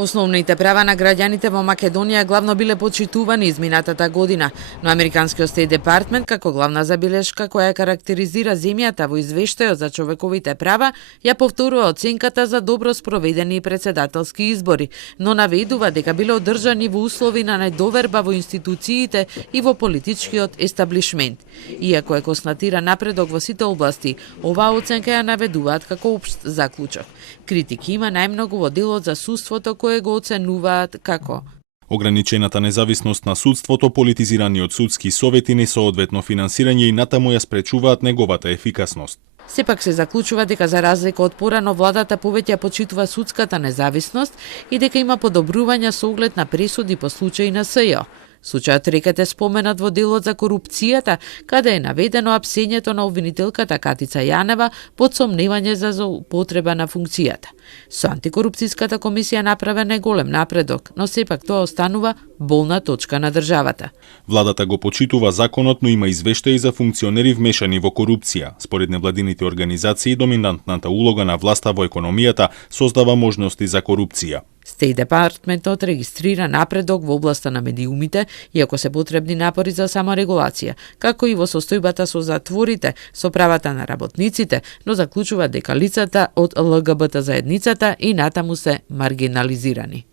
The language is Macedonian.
Основните права на граѓаните во Македонија главно биле почитувани изминатата година, но Американскиот Стейт Департмент како главна забелешка која карактеризира земјата во извештајот за човековите права ја повторува оценката за добро спроведени председателски избори, но наведува дека биле одржани во услови на недоверба во институциите и во политичкиот естаблишмент. Иако е констатира напредок во сите области, оваа оценка ја наведуваат како општ заклучок. Критики има најмногу во делот за судството кое го оценуваат како ограничената независност на судството, политизираниот судски совет и несоодветно финансирање и натаму ја спречуваат неговата ефикасност. Сепак се заклучува дека за разлика од порано владата повеќе почитува судската независност и дека има подобрувања со оглед на пресуди по случаи на СЈО. Случајот Рекет е споменат во делот за корупцијата, каде е наведено апсењето на обвинителката Катица Јанева под сомневање за злоупотреба на функцијата. Со антикорупцијската комисија направен е голем напредок, но сепак тоа останува болна точка на државата. Владата го почитува законот, но има извештаи за функционери вмешани во корупција. Според невладините организации, доминантната улога на власта во економијата создава можности за корупција. Стейт Департментот регистрира напредок во областа на медиумите, иако се потребни напори за саморегулација, како и во состојбата со затворите, со правата на работниците, но заклучува дека лицата од ЛГБТ заедницата и натаму се маргинализирани.